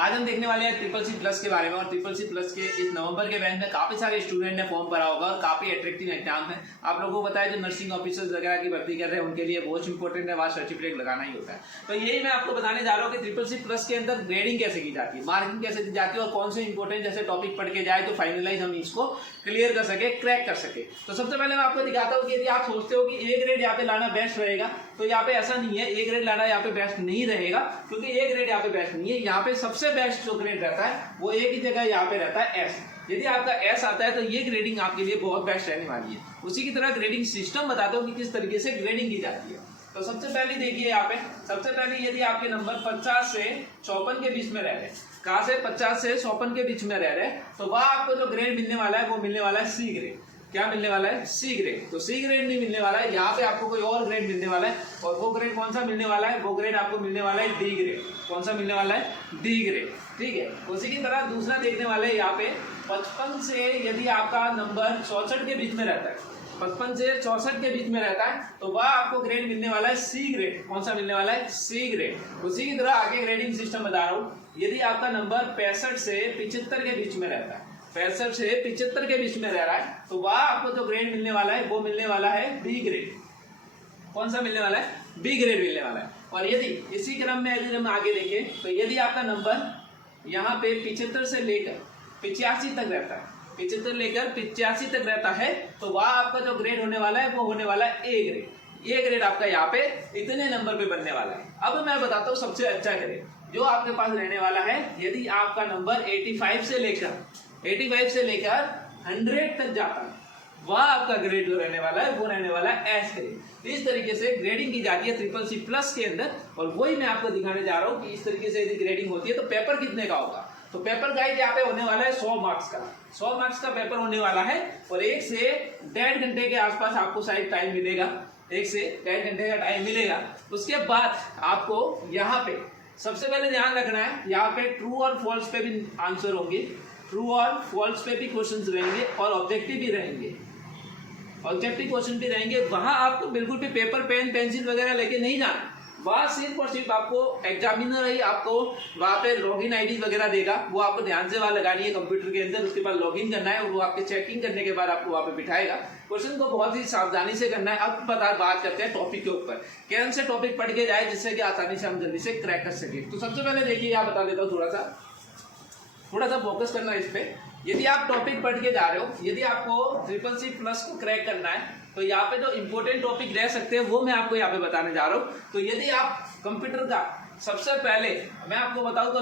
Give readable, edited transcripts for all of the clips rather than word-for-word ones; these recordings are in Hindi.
आज हम देखने वाले हैं ट्रिपल सी प्लस के बारे में। और ट्रिपल सी प्लस के इस नवंबर के बैच में काफी सारे स्टूडेंट ने फॉर्म भरा होगा और काफी अट्रैक्टिव एग्जाम है। आप लोगों को पता है जो नर्सिंग ऑफिसर्स वगैरह की भर्ती कर रहे हैं उनके लिए बहुत इंपॉर्टेंट है, वहाँ सर्टिफिकेट लगाना ही होता है। तो यही मैं आपको बताने जा रहा हूँ कि ट्रिपल सी प्लस के अंदर ग्रेडिंग कैसे की जाती है, मार्किंग कैसे दी जाती है और कौन से इंपॉर्टेंट जैसे टॉपिक पढ़ के जाए तो फाइनलाइज हम इसको क्लियर कर सके, क्रैक कर सके। तो सबसे पहले मैं आपको दिखाता हूँ कि यदि आप सोचते हो कि ए ग्रेड यहाँ पे लाना बेस्ट रहेगा तो यहाँ पे ऐसा नहीं है। ए ग्रेड लाना यहाँ पे बेस्ट नहीं रहेगा क्योंकि ए ग्रेड यहाँ पे बेस्ट नहीं है। यहाँ पे सबसे बेस्ट जो ग्रेड रहता है वो एक ही जगह यहाँ पे रहता है एस। यदि आपका एस आता है तो ये ग्रेडिंग आपके लिए बहुत बेस्ट रहने वाली है। उसी की तरह ग्रेडिंग सिस्टम बताता हूँ कि किस तरीके से ग्रेडिंग की जाती है। तो सबसे पहले देखिए यहाँ पे, सबसे पहले यदि आपके नंबर 50 से 54 के बीच में रह रहे हैं, कहाँ से 50 से 54 के बीच में रह रहे हैं, तो वह आपको जो ग्रेड मिलने वाला है वो मिलने वाला है सी ग्रेड। क्या मिलने वाला है? C grade. तो सी ग्रेड नहीं मिलने वाला है, यहाँ पे आपको कोई और ग्रेड मिलने वाला है। और वो ग्रेड कौन सा मिलने वाला है? वो ग्रेड आपको मिलने वाला है डी ग्रेड। कौन सा मिलने वाला है? D grade. ठीक है। उसी की तरह दूसरा देखने वाले हैं यहाँ पे 55 से यदि आपका नंबर 64 के बीच में रहता है, 55 से 64 के बीच में रहता है तो वह आपको ग्रेड मिलने वाला है सी ग्रेड। कौन सा मिलने वाला है? C grade. उसी की तरह आगे ग्रेडिंग सिस्टम बता रहा हूँ। यदि आपका नंबर 65 से 75 के बीच में रहता है, 65 से 75 के बीच में रह रहा है तो वह आपको जो ग्रेड मिलने वाला है वो मिलने वाला है बी ग्रेड। कौन सा मिलने वाला है? बी ग्रेड मिलने वाला है। और यदि इसी क्रम में यदि हम आगे देखें तो यदि आपका नंबर यहाँ पे 75 से लेकर 85 तक रहता है, 75 लेकर 85 तक रहता है तो वह आपका जो ग्रेड होने वाला है वो होने वाला है ए ग्रेड। ए ग्रेड आपका यहाँ पे इतने नंबर पे बनने वाला है। अब मैं बताता हूँ सबसे अच्छा ग्रेड जो आपके पास रहने वाला है। यदि आपका नंबर 85 से लेकर 100 तक जाता है वह आपका ग्रेड जो रहने वाला है वो रहने वाला है एस ग्रेड। इस तरीके से ग्रेडिंग की जाती है ट्रिपल सी प्लस के अंदर। और वही मैं आपको दिखाने जा रहा हूँ कि इस तरीके से यदि ग्रेडिंग होती है तो पेपर कितने का होगा। तो पेपर गाइड यहाँ पे होने वाला है 100 मार्क्स का। 100 मार्क्स का पेपर होने वाला है और 1 से 1.5 घंटे के आसपास आपको शायद टाइम मिलेगा, 1 से 1.5 घंटे का टाइम मिलेगा। उसके बाद आपको यहाँ पे सबसे पहले ध्यान रखना है, यहाँ पे ट्रू और फॉल्स पे भी आंसर होंगे, ट्रू और फॉल्स पे भी क्वेश्चंस रहेंगे और ऑब्जेक्टिव भी रहेंगे, ऑब्जेक्टिव क्वेश्चन भी रहेंगे। वहां आपको बिल्कुल भी पेपर पेन पेंसिल वगैरह लेके नहीं जाना। वहां सिर्फ और सिर्फ आपको एग्जामिनर ही आपको वहां पे लॉगिन आईडी वगैरह देगा, वो आपको ध्यान से वहां लगानी है कंप्यूटर के अंदर। उसके बाद लॉगिन करना है और वो आपके चेकिंग करने के बाद आपको वहां पे बिठाएगा। क्वेश्चन को बहुत ही सावधानी से करना है। अब बात करते हैं टॉपिक के ऊपर, कौन से टॉपिक पढ़ के जाए जिससे कि आसानी से हम जल्दी से क्रैक कर सके। तो सबसे पहले देखिए यहाँ बता देता हूँ, थोड़ा सा फोकस करना है इस पे। यदि आप टॉपिक पढ़ के जा रहे हो, यदि आपको ट्रिपल सी प्लस को क्रैक करना है तो यहाँ पे जो इंपॉर्टेंट टॉपिक रह सकते हैं वो मैं आपको यहाँ पे बताने जा रहा हूँ। तो यदि आप कंप्यूटर का सबसे पहले मैं आपको बताऊँ तो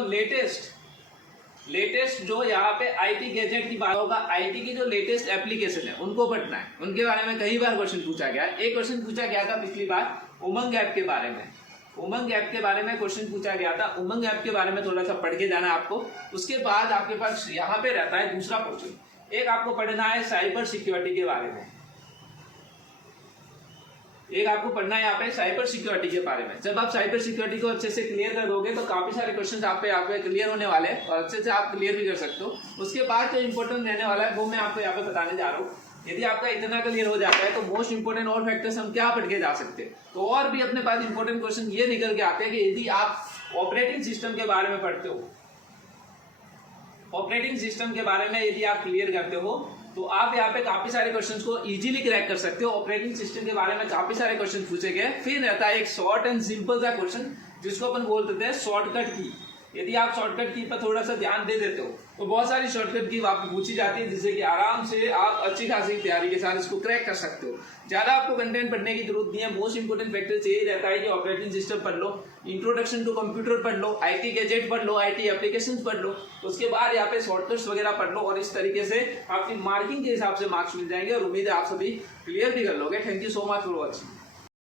लेटेस्ट जो यहाँ पे आईटी गैजेट की बात होगा, आईटी की जो लेटेस्ट एप्लीकेशन है उनको पढ़ना है। उनके बारे में कई बार क्वेश्चन पूछा गया है। एक क्वेश्चन पूछा गया था पिछली बार उमंग ऐप के बारे में, उमंग ऐप के बारे में क्वेश्चन पूछा गया था। उमंग ऐप के बारे में थोड़ा सा पढ़ के जाना है आपको। उसके बाद आपके पास यहाँ पे रहता है दूसरा क्वेश्चन, एक आपको पढ़ना है साइबर सिक्योरिटी के बारे में, एक आपको पढ़ना है यहाँ पे साइबर सिक्योरिटी के बारे में। जब आप साइबर सिक्योरिटी को अच्छे से क्लियर कर दोगे तो काफी सारे क्वेश्चन आप पे क्लियर होने वाले हैं और अच्छे से आप क्लियर भी कर सकते हो। उसके बाद जो इंपॉर्टेंट रहने वाला है वो मैं आपको यहाँ पे बताने जा रहा हूँ। यदि आपका इतना क्लियर हो जाता है तो मोस्ट इंपोर्टेंट और फैक्टर्स हम क्या पढ़ के जा सकते हैं। तो और भी अपने पास इंपॉर्टेंट क्वेश्चन ये निकल के आते हैं कि यदि आप ऑपरेटिंग सिस्टम के बारे में पढ़ते हो, ऑपरेटिंग सिस्टम के बारे में यदि आप क्लियर करते हो तो आप यहाँ पे काफी सारे क्वेश्चंस को इजीली क्रैक कर सकते हो। ऑपरेटिंग सिस्टम के बारे में काफी सारे क्वेश्चन पूछे गए। फिर रहता है एक शॉर्ट एंड सिंपल सा क्वेश्चन जिसको अपन बोल देते हैं शॉर्टकट की। यदि आप शॉर्टकट की पर थोड़ा सा ध्यान दे देते हो तो बहुत सारी शॉर्टकट की आपको पूछी जाती है जिससे कि आराम से आप अच्छी खासी तैयारी के साथ इसको क्रैक कर सकते हो। ज्यादा आपको कंटेंट पढ़ने की जरूरत नहीं है। मोस्ट इंपोर्टेंट फैक्टर यही रहता है कि ऑपरेटिंग सिस्टम पढ़ लो, इंट्रोडक्शन टू कंप्यूटर पढ़ लो, आईटी गैजेट पढ़ लो, आईटी एप्लीकेशंस पढ़ लो, उसके बाद यहाँ पे शॉर्टकट्स वगैरह पढ़ लो और इस तरीके से आपकी मार्किंग के हिसाब से मार्क्स मिल जाएंगे और उम्मीद है आप सभी क्लियर भी कर लोगे। Thank you so much for watching.